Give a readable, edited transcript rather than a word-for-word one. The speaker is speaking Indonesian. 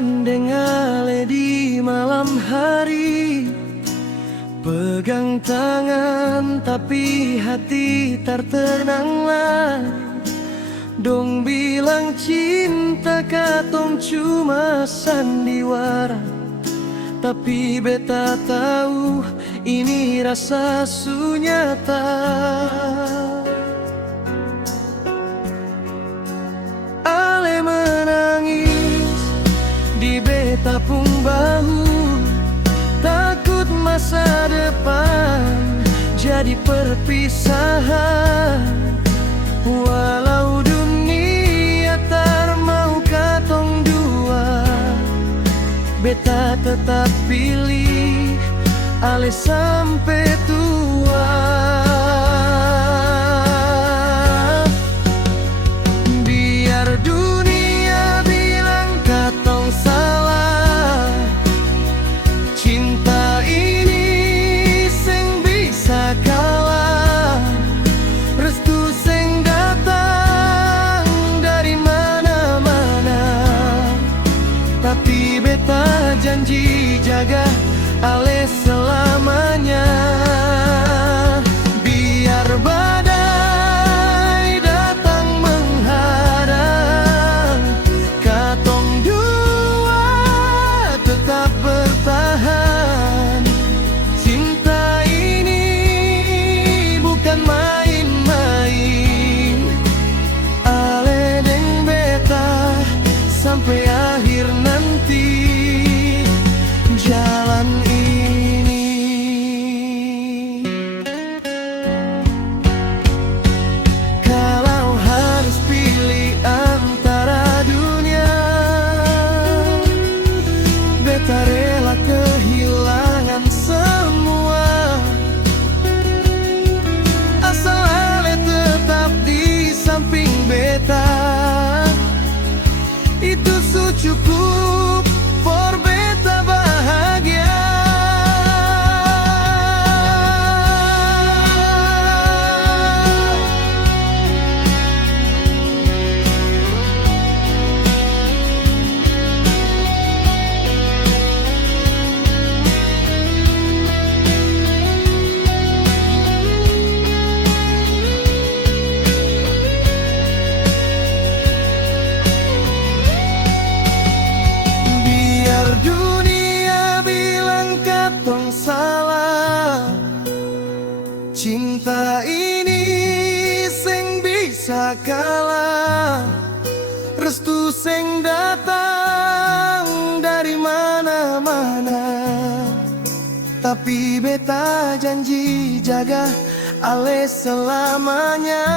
gandeng ale di malam hari, pegang tangan tapi hati tak tenang lah. Dong bilang cinta katong cuma sandiwara, tapi beta tahu ini rasa sunyata. Ale menangis di beta pung bahu, takut masa depan jadi perpisahan. Walau dunia tak mau katong dua, beta tetap pilih ale sampai tua. Biar dunia bilang katong salah, cinta ini seng bisa kalah. Restu seng datang dari mana-mana, tapi beta janji jaga ale selamanya. Biar badai datang menghadang, katong dua tetap bertahan. Cinta ini bukan main-main, ale deng beta sampai akhir nanti jalan ini. Kalau harus pilih antara dunia, beta rela kehilangan semua, asal ale tetap di samping beta. Itu cukup for beta bahagia. Dunia bilang katong salah, cinta ini seng bisa kalah. Restu seng datang dari mana-mana, tapi beta janji jaga ale selamanya.